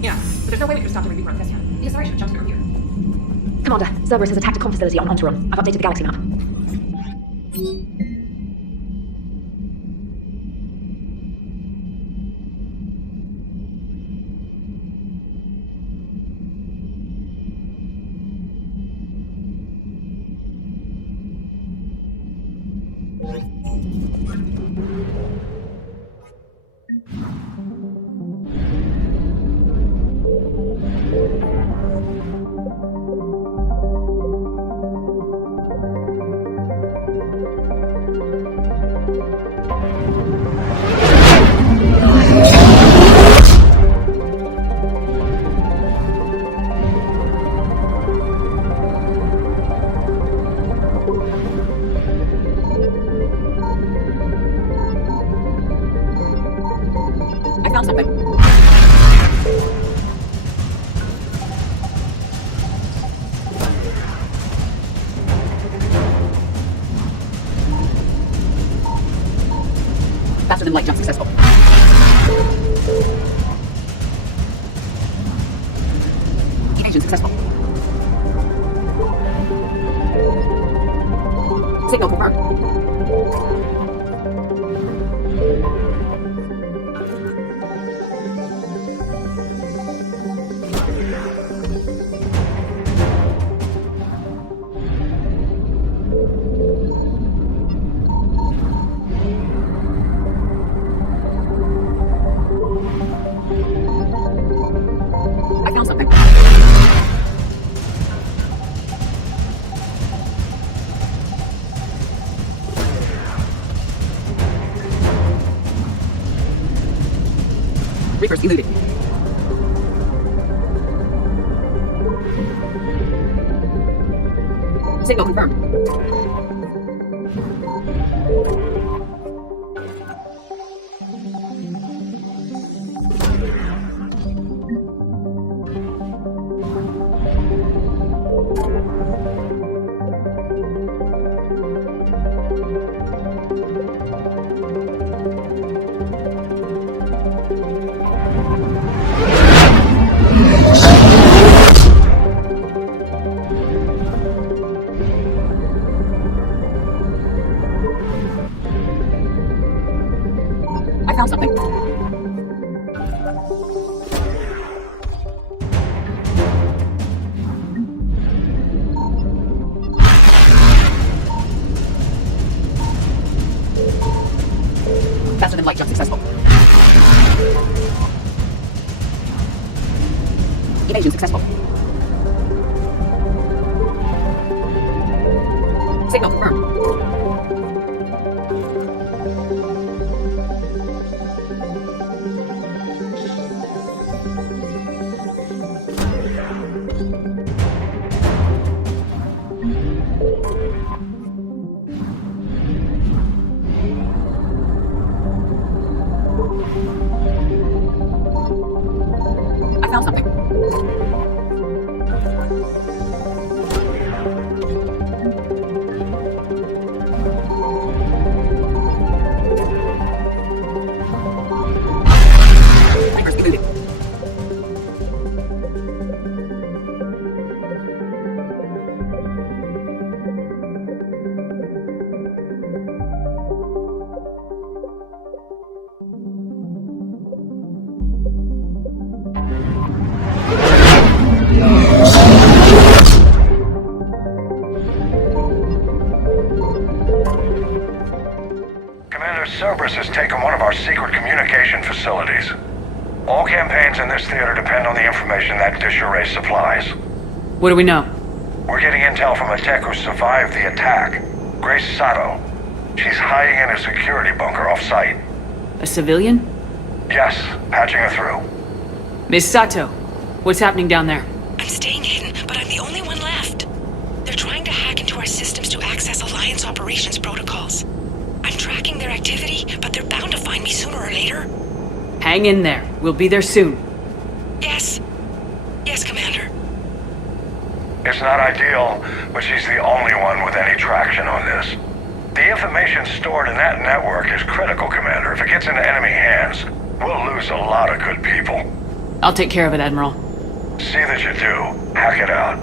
Yeah, but there's no way we could have stopped every beeper on the test yet. The acceleration jumped to the computer. Commander, Cerberus has attacked a comm facility on Enteron. I've updated the galaxy map. I found something. Faster than light jump successful. Evasion successful. Signal confirmed. I found something. Reapers eluded. Signal confirmed. I found something. Faster than light jump successful. Evasion successful. Signal confirmed. I found something. Reapers eluded. Commander, Cerberus has taken one of our secret communication facilities. All campaigns in this theater depend on the information that dish array supplies. What do we know? We're getting intel from a tech who survived the attack. Grace Sato. She's hiding in a security bunker off-site. A civilian? Yes, patching her through. Miss Sato, what's happening down there? I'm staying hidden, but I'm the only one left. They're trying to hack into our systems to access Alliance operations protocols. I'm tracking their activity, but they're bound to find me sooner or later. Hang in there. We'll be there soon. Yes. Yes, Commander. It's not ideal, but she's the only one with any traction on this. The information stored in that network is critical, Commander. If it gets into enemy hands, we'll lose a lot of good people. I'll take care of it, Admiral. See that you do. Hack it out.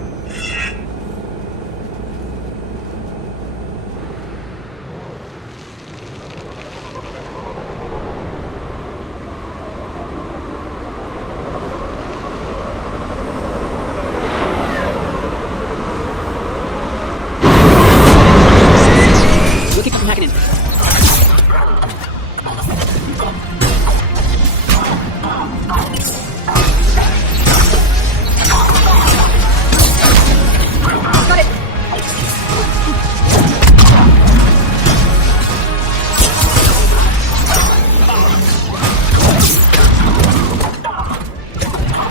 We'll keep them hacking in. Got it!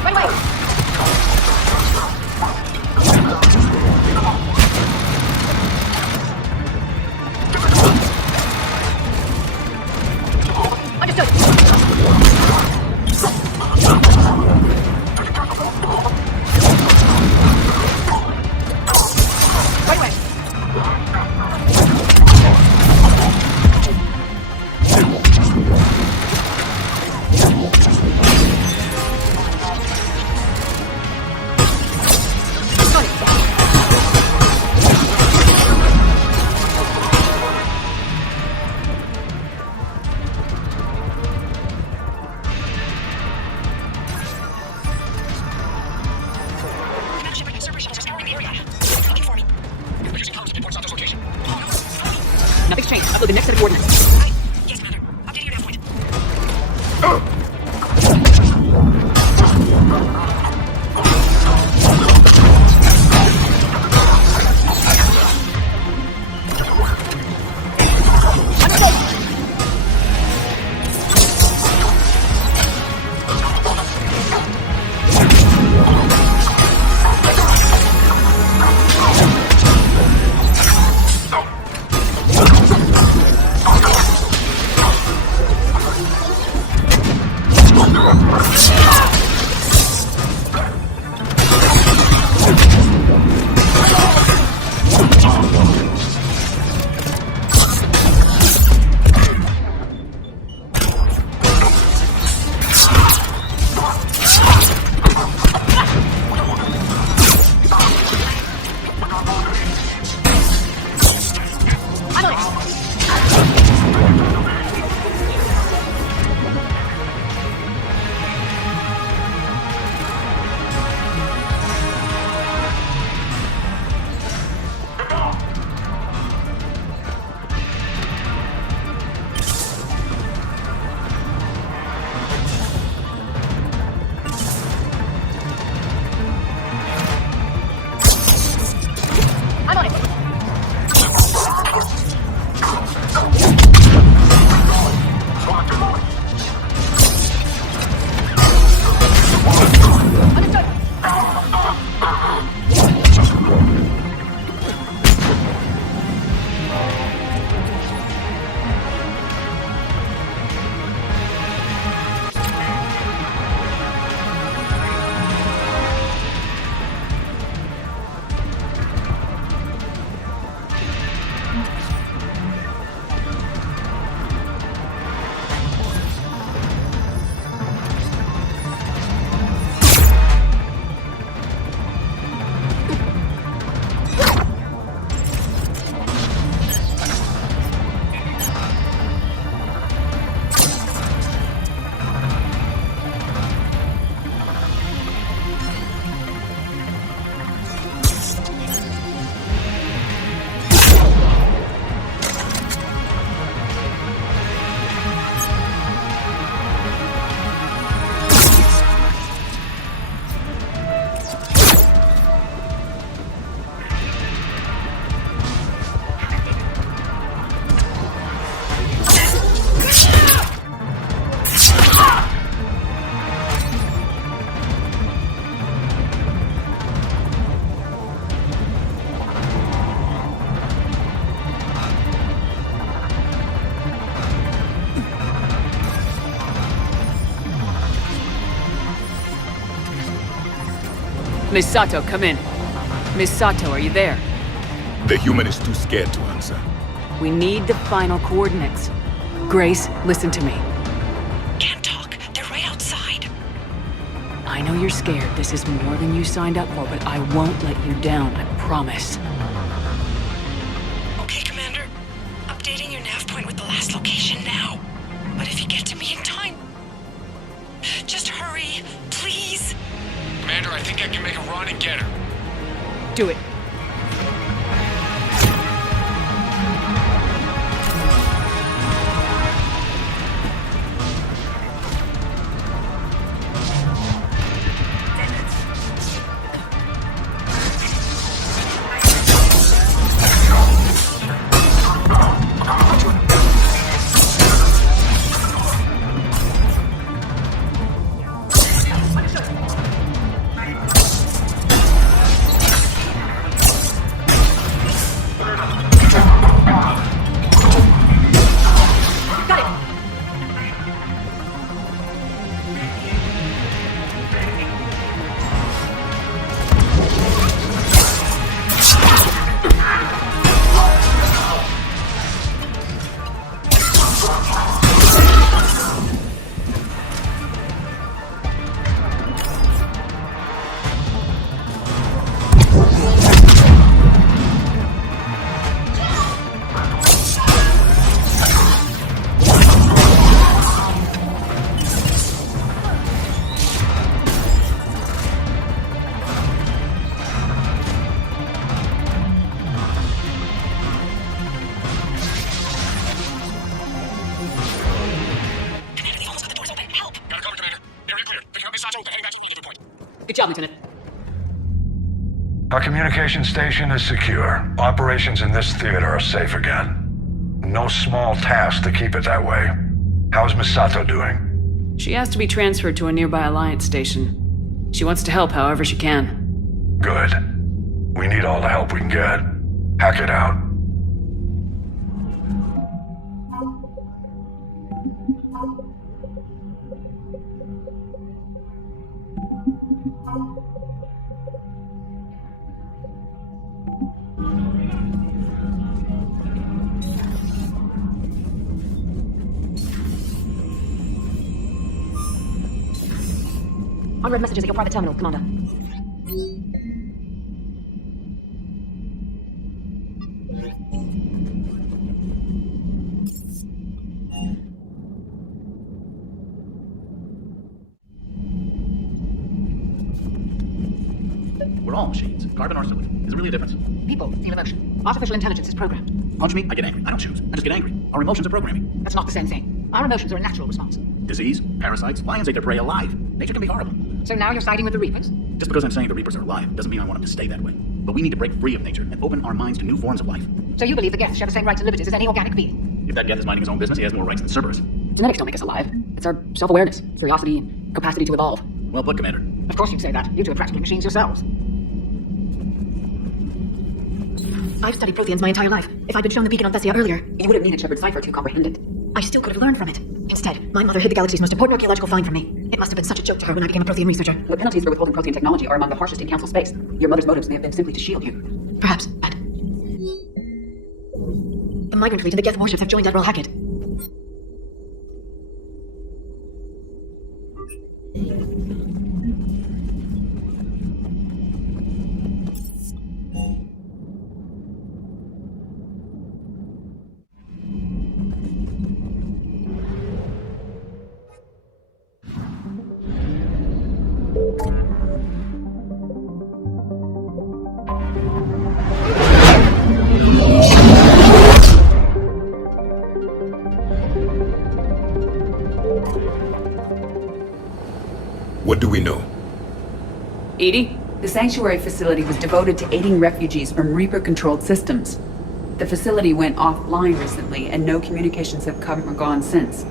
Right away! Understood! Right away! Got it! Command ship and server shuttles are scouring the area. Looking for me. We're using comms to pinpoint Sato's location. Nothing's changed. Upload the next set of coordinates. Yes, Commander. Updating your nav point. I'm on it! I'm on it! Understood! Miss Sato, come in. Miss Sato, are you there? The human is too scared to answer. We need the final coordinates. Grace, listen to me. Can't talk. They're right outside. I know you're scared. This is more than you signed up for, but I won't let you down, I promise. Okay, Commander. Updating your nav point with the last location now. But if you get to me in time, just hurry, please. Commander, I think I can make a run and get her. Do it. Good job, Lieutenant. Our communication station is secure. Operations in this theater are safe again. No small task to keep it that way. How's Miss Sato doing? She has to be transferred to a nearby Alliance station. She wants to help however she can. Good. We need all the help we can get. Hack it out. Unread messages at your private terminal, Commander. We're all machines. Carbon or silicon. Is there really a difference? People feel emotion. Artificial intelligence is programmed. Punch me, I get angry. I don't choose. I just get angry. Our emotions are programming. That's not the same thing. Our emotions are a natural response. Disease, parasites, lions ate their prey alive. Nature can be horrible. So now you're siding with the Reapers? Just because I'm saying the Reapers are alive doesn't mean I want them to stay that way. But we need to break free of nature and open our minds to new forms of life. So you believe the Geth share the same rights and liberties as any organic being? If that Geth is minding his own business, he has more rights than Cerberus. Genetics don't make us alive. It's our self-awareness, curiosity, and capacity to evolve. Well put, Commander. Of course you'd say that. You two are practically machines yourselves. I've studied Protheans my entire life. If I'd been shown the beacon on Thessia earlier, you would have needed Shepards' cipher to comprehend it. I still could have learned from it. Instead, my mother hid the galaxy's most important archaeological find from me. It must have been such a joke to her when I became a Prothean researcher. The penalties for withholding Prothean technology are among the harshest in Council space. Your mother's motives may have been simply to shield you. Perhaps, but... the migrant fleet and the Geth warships have joined Admiral Hackett. What do we know? Edie? The sanctuary facility was devoted to aiding refugees from Reaper-controlled systems. The facility went offline recently, and no communications have come or gone since.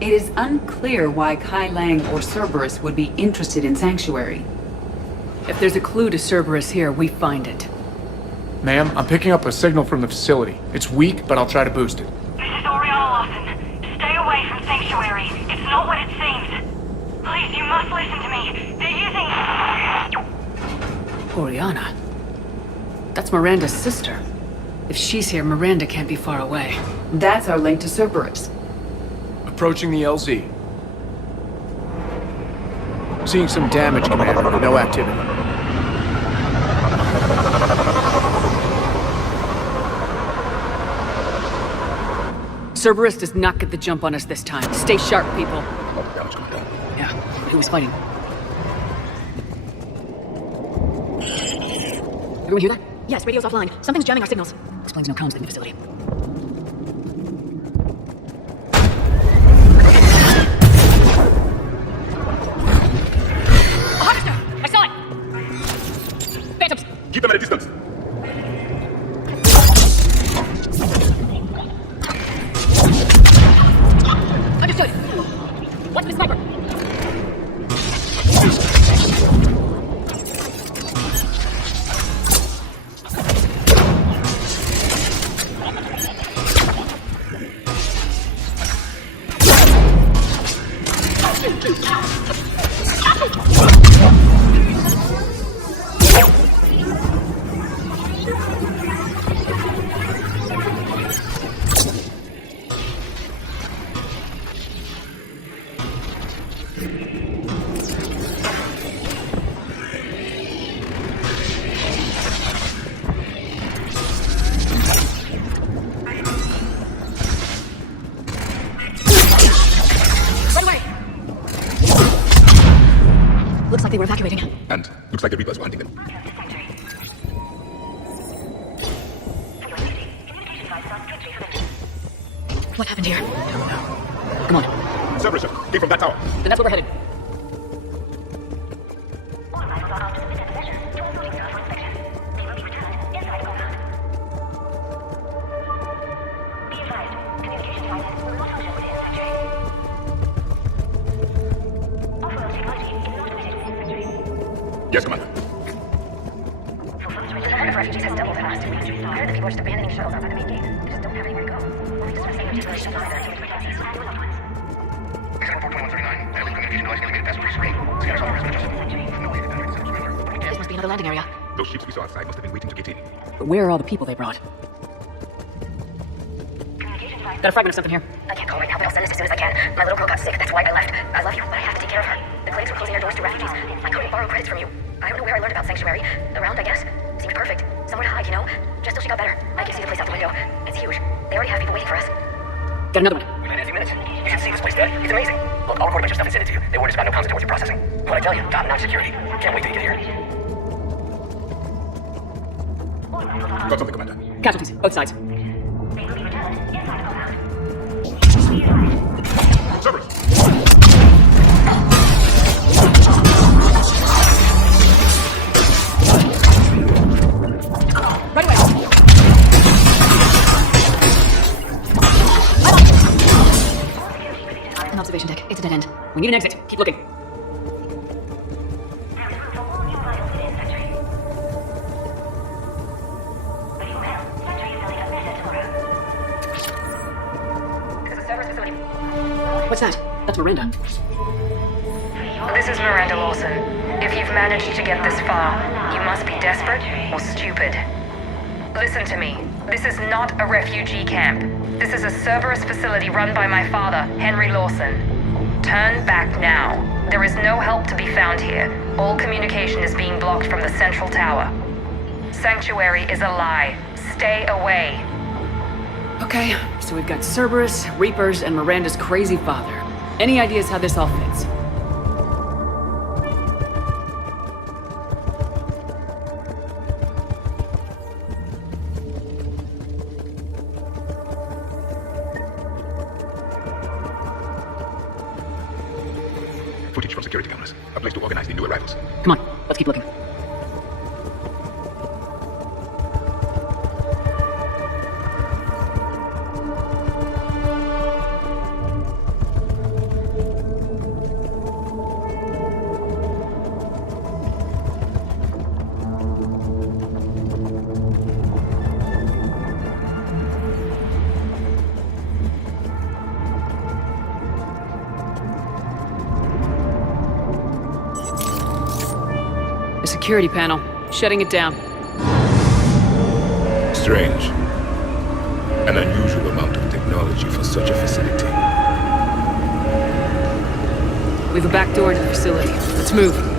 It is unclear why Kai Lang or Cerberus would be interested in Sanctuary. If there's a clue to Cerberus here, we find it. Ma'am, I'm picking up a signal from the facility. It's weak, but I'll try to boost it. This is Oriana Lawson. Stay away from Sanctuary. It's not what it seems. Please, you must listen to me. They're using... Oriana? That's Miranda's sister. If she's here, Miranda can't be far away. That's our link to Cerberus. Approaching the LZ. Seeing some damage, Commander, but no activity. Cerberus does not get the jump on us this time. Stay sharp, people. Damage control. Yeah, but who was fighting? Everyone hear that? Yes, radio's offline. Something's jamming our signals. Explains no comms in the facility. A harvester! I saw it! Phantoms! Keep them at a distance. Understood! What's the sniper? Looks like they were evacuating. And looks like the Reapers were hunting them. What happened here? Come on. Cerberus came from that tower. Then that's where we're headed. Yes, Commander. The number of refugees has doubled in the last 2 weeks. I heard that people are just abandoning shuttles outside the main gate. They just don't have anywhere to go. Or just want to save the shuttle there to protect these loved ones. Except for 2139. I leave communication noise eliminated as pre-screen. Scanner software has been adjusted. No way the battery setups remember. This must be another landing area. Those ships we saw outside must have been waiting to get in. But where are all the people they brought? Got a fragment of something here. I can't call right now, but I'll send this as soon as I can. My little girl got sick. That's why I left. I love you, but I have to take care of her. The clinics were closing their doors to refugees. I couldn't borrow credits from you. I don't know where I learned about Sanctuary. Around, I guess. Seemed perfect. Somewhere to hide, you know? Just till she got better. I can see the place out the window. It's huge. They already have people waiting for us. Got another one. We've been in a few minutes. You should see this place, Dad. It's amazing. Look, I'll record a bunch of stuff and send it to you. They warned us about no comms until you're processing. What I tell you, top-notch security. Can't wait till you get here. Got something, Commander. Casualties, both sides. Cerberus! Right away. An observation deck. It's a dead end. We need an exit. Keep looking. What's that? That's Miranda. This is Miranda Lawson. If you've managed to get this far, you must be desperate or stupid. Listen to me. This is not a refugee camp. This is a Cerberus facility run by my father, Henry Lawson. Turn back now. There is no help to be found here. All communication is being blocked from the central tower. Sanctuary is a lie. Stay away. Okay, so we've got Cerberus, Reapers, and Miranda's crazy father. Any ideas how this all fits? Footage from security cameras. A place to organize the new arrivals. Come on, let's keep looking. The security panel. Shutting it down. Strange. An unusual amount of technology for such a facility. We have a back door to the facility. Let's move.